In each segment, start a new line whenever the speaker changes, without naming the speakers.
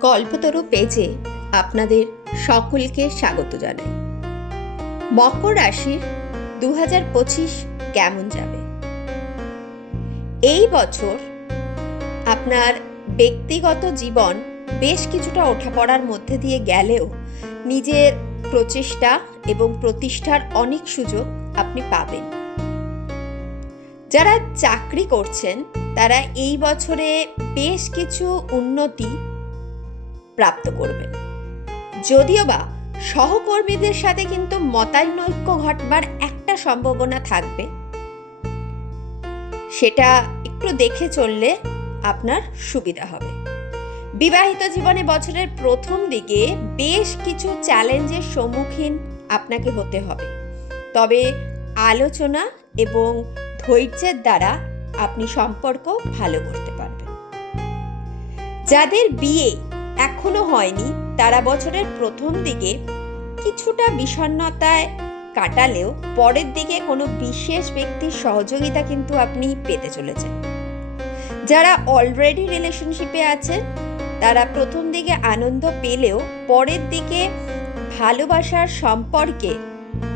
কল্পতরু পেজে আপনাদের সকলকে স্বাগত জানাই। মকর রাশির দু হাজার পঁচিশ কেমন যাবে? এই বছর আপনার ব্যক্তিগত জীবন বেশ কিছুটা ওঠাপড়ার মধ্যে দিয়ে গেলেও নিজের প্রচেষ্টা এবং প্রতিষ্ঠার অনেক সুযোগ আপনি পাবেন। যারা চাকরি করছেন তারা এই বছরে বেশ কিছু উন্নতি প্রাপ্ত করবেন যদিও বা সহকর্মীদের সাথে কিন্তু মতানৈক্য ঘটবার একটা সম্ভাবনা থাকবে। সেটা একটু দেখে চললে আপনার সুবিধা হবে। বিবাহিত জীবনে বছরের প্রথম দিকে বেশ কিছু চ্যালেঞ্জের সম্মুখীন আপনাকে হতে হবে। তবে আলোচনা এবং ধৈর্যের দ্বারা আপনি সম্পর্ক ভালো করতে পারবেন। যাদের বিয়ে এখনও হয়নি, তারা বছরের প্রথম দিকে কিছুটা বিষণ্ণতায় কাটালেও পরের দিকে কোনো বিশেষ ব্যক্তির সহযোগিতা কিন্তু আপনি পেতে চলেছেন। যারা অলরেডি রিলেশনশিপে আছেন তারা প্রথম দিকে আনন্দ পেলেও পরের দিকে ভালোবাসার সম্পর্কে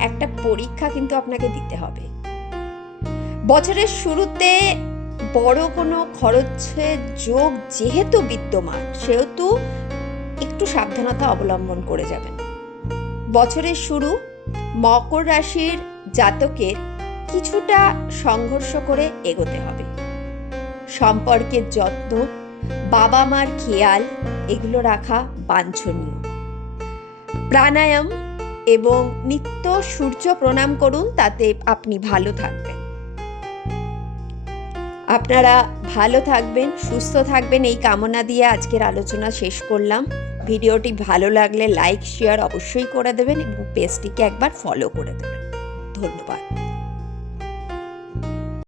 একটা পরীক্ষা কিন্তু আপনাকে দিতে হবে। বছরের শুরুতে বড় কোনো খরচের যোগ যেহেতু বিদ্যমান, সেহেতু একটু সাবধানতা অবলম্বন করে যাবেন। বছরের শুরু মকর রাশির জাতকের কিছুটা সংঘর্ষ করে এগোতে হবে। সম্পর্কের যত্ন বাবা মার খেয়াল, এগুলো রাখা বাঞ্ছনীয়। প্রাণায়াম এবং নিত্য সূর্য প্রণাম করুন, তাতে আপনি ভালো থাকবেন। আপনারা ভালো থাকবেন, সুস্থ থাকবেন। এই কামনা দিয়ে আজকের আলোচনা শেষ করলাম। ভিডিওটি ভালো লাগলে লাইক, শেয়ার অবশ্যই করে দেবেন এবং পেজটিকে একবার ফলো করে দেবেন। ধন্যবাদ।